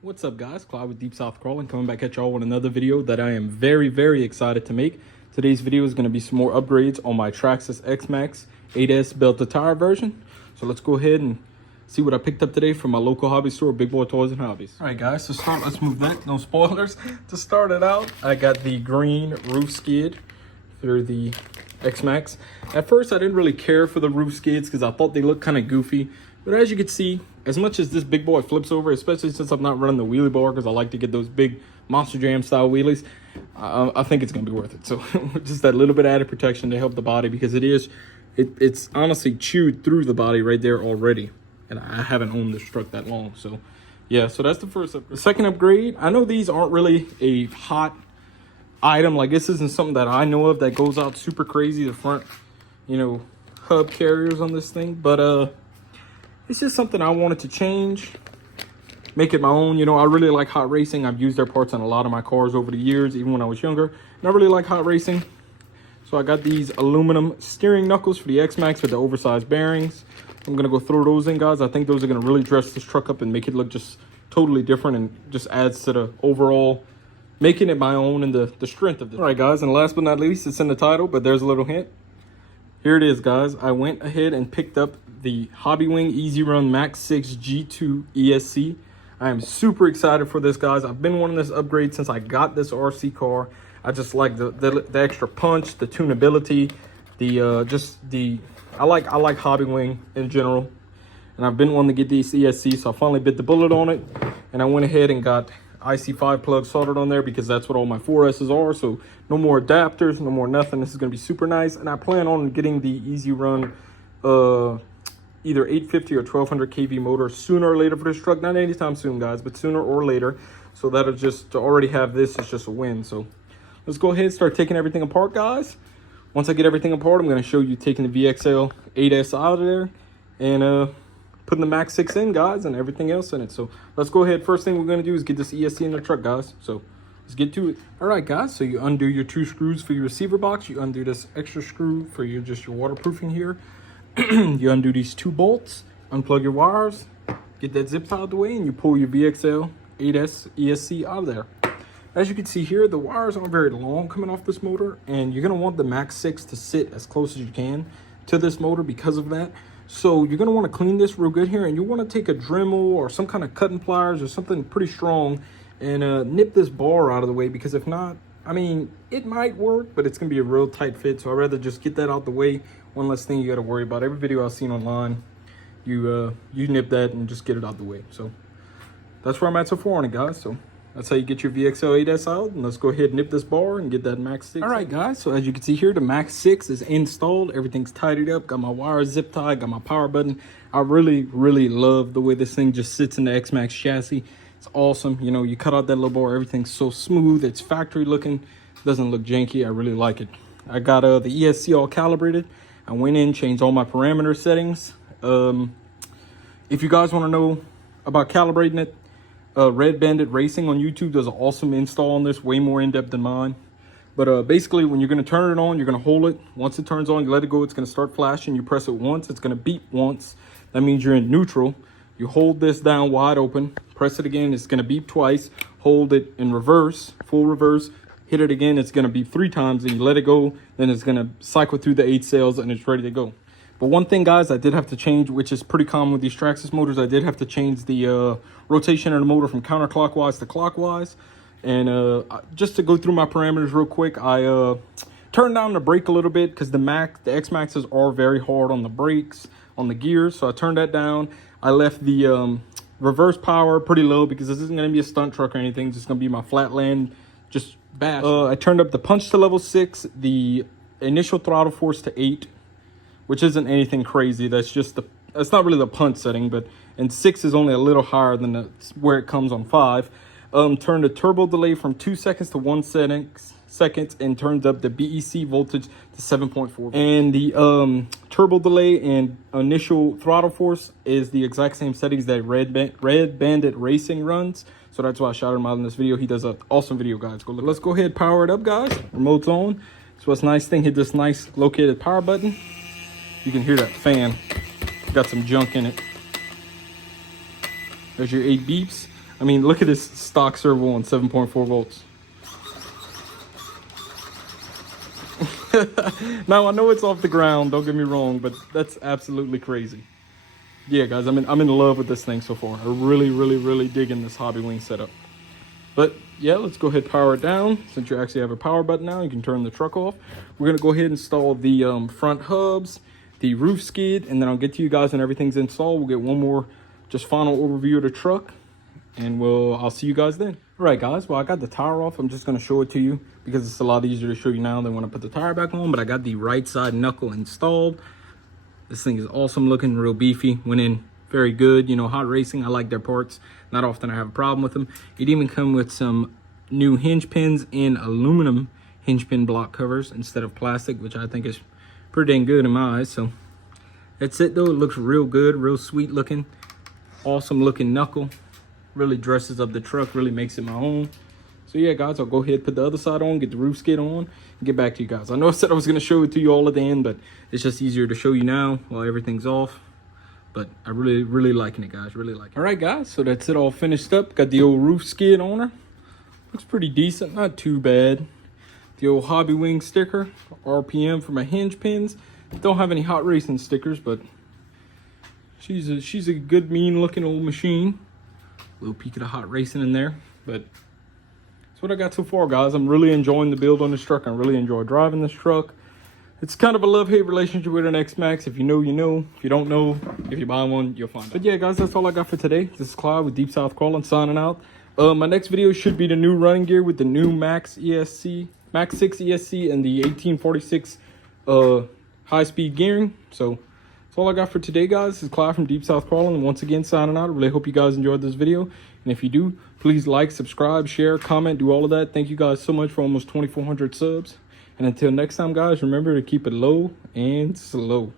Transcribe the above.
What's up, guys? Cloud with Deep South Crawling coming back at y'all with another video that I am very excited to make. Today's video is going to be some more upgrades on my TRAXXAS XMAXX 8S belted tire version. So let's go ahead and see what I picked up today from my local hobby store, Big Boy Toys and Hobbies. All right, guys, to start, let's move that. No spoilers. To start it out, I got the green roof skid for the XMAXX. At first, I didn't really care for the roof skids because I thought they looked kind of goofy. But as you can see, as much as this big boy flips over, especially since I'm not running the wheelie bar because I like to get those big Monster Jam style wheelies, I think it's going to be worth it. So just that little bit of added protection to help the body, because it's honestly chewed through the body right there already. And I haven't owned this truck that long. So yeah, so that's the first upgrade. The second upgrade, I know these aren't really a hot item. Like, this isn't something that I know of that goes out super crazy, the front, hub carriers on this thing. But it's just something I wanted to change, make it my own. I really like hot racing. I've used their parts on a lot of my cars over the years, even when I was younger. And I really like hot racing. So I got these aluminum steering knuckles for the XMAXX with the oversized bearings. I'm going to go throw those in, guys. I think those are going to really dress this truck up and make it look just totally different, and just adds to the overall making it my own and the strength of this. All right, guys, and last but not least, it's in the title, but there's a little hint. Here it is, guys. I went ahead and picked up the HobbyWing Easy Run Max6 G2 ESC. I am super excited for this, guys. I've been wanting this upgrade since I got this RC car. I just like the extra punch, the tunability, I like HobbyWing in general. And I've been wanting to get these ESC, so I finally bit the bullet on it. And I went ahead and got IC5 plugs soldered on there because that's what all my 4S's are. So no more adapters, no more nothing. This is going to be super nice. And I plan on getting the Easy Run either 850 or 1200 kV motor sooner or later for this truck. Not anytime soon, guys, but sooner or later. So that'll just, to already have this is just a win. So let's go ahead and start taking everything apart, guys. Once I get everything apart, I'm going to show you taking the VXL 8S out of there and putting the Max6 in, guys, and everything else in it. So let's go ahead. First thing we're going to do is get this ESC in the truck, guys. So let's get to it. All right, guys, so you undo your 2 screws for your receiver box. You undo this extra screw for your waterproofing here. You undo these 2 bolts, unplug your wires, get that zip tie out of the way, and you pull your VXL 8S ESC out of there. As you can see here, the wires aren't very long coming off this motor, and you're going to want the Max6 to sit as close as you can to this motor because of that. So you're going to want to clean this real good here, and you want to take a Dremel or some kind of cutting pliers or something pretty strong and nip this bar out of the way, because if not, I mean, it might work, but it's going to be a real tight fit. So I'd rather just get that out the way. One less thing you got to worry about. Every video I've seen online, you nip that and just get it out the way. So that's where I'm at so far on it, guys. So that's how you get your VXL 8S out. And let's go ahead and nip this bar and get that Max6. All right, guys. So as you can see here, the Max6 is installed. Everything's tidied up. Got my wires zip tied. Got my power button. I really love the way this thing just sits in the XMAXX chassis. It's awesome. You cut out that little bar. Everything's so smooth. It's factory looking. Doesn't look janky. I really like it. I got the ESC all calibrated. I went in, changed all my parameter settings. If you guys want to know about calibrating it, Red Bandit Racing on YouTube does an awesome install on this, way more in-depth than mine. But basically, when you're going to turn it on, you're going to hold it. Once it turns on, you let it go. It's going to start flashing. You press it once. It's going to beep once. That means you're in neutral. You hold this down wide open. Press it again. It's going to beep twice. Hold it in reverse, full reverse. Hit it again. It's going to beep 3 times. And you let it go. Then it's going to cycle through the 8 cells and it's ready to go. But one thing, guys, I did have to change, which is pretty common with these TRAXXAS motors. I did have to change the rotation of the motor from counterclockwise to clockwise. And just to go through my parameters real quick, I turned down the brake a little bit because the XMAXXs are very hard on the brakes, on the gears. So I turned that down. I left the reverse power pretty low because this isn't going to be a stunt truck or anything. It's just going to be my flatland, just bash. I turned up the punch to level 6, the initial throttle force to 8. Which isn't anything crazy. That's just that's not really the punch setting, and 6 is only a little higher than where it comes on 5. Turn the turbo delay from 2 seconds to 1 second, and turns up the BEC voltage to 7.4. And the turbo delay and initial throttle force is the exact same settings that Red Bandit Racing runs. So that's why I shouted him out in this video. He does an awesome video, guys. Let's go ahead and power it up, guys. Remote's on. So what's nice thing, hit this nice located power button. You can hear that fan. Got some junk in it. There's your 8 beeps. I mean, look at this stock servo on 7.4 volts. Now I know it's off the ground, don't get me wrong, but that's absolutely crazy. Yeah, guys, I'm in love with this thing so far. I really digging this HobbyWing setup. But yeah, let's go ahead and power it down. Since you actually have a power button now, you can turn the truck off. We're gonna go ahead and install the front hubs, the roof skid, and then I'll get to you guys when everything's installed. We'll get one more just final overview of the truck, and I'll see you guys then. All right, guys, well, I got the tire off. I'm just gonna show it to you because it's a lot easier to show you now than when I put the tire back on, but I got the right side knuckle installed. This thing is awesome looking, real beefy. Went in very good. You know, Hot Racing, I like their parts. Not often I have a problem with them. It even come with some new hinge pins and aluminum hinge pin block covers instead of plastic, which I think is pretty dang good in my eyes. So that's it though. It looks real good, real sweet looking. Awesome looking knuckle. Really dresses up the truck, really makes it my own. So yeah, guys, I'll go ahead, put the other side on, get the roof skid on, and get back to you guys. I know I said I was going to show it to you all at the end, but it's just easier to show you now while everything's off. But I really liking it, guys, really like it. All right, guys, so that's it all finished up. Got the old roof skid on her. Looks pretty decent, not too bad. The old HobbyWing sticker, RPM for my hinge pins. Don't have any Hot Racing stickers, but she's a good, mean looking old machine. Little peek of the Hot Racing in there, but that's what I got so far, guys. I'm really enjoying the build on this truck. I really enjoy driving this truck. It's kind of a love-hate relationship with an XMAXX. If you know, you know. If you don't know, if you buy one, you'll find out. But yeah, guys, that's all I got for today. This is Clyde with Deep South Crawling signing out. My next video should be the new running gear with the new Max6 ESC and the 1846 high-speed gearing. So that's all I got for today, guys. This is Clyde from Deep South Crawling, and once again signing out. I really hope you guys enjoyed this video, and if you do, please like, subscribe, share, comment, do all of that. Thank you guys so much for almost 2,400 subs. And until next time, guys, remember to keep it low and slow.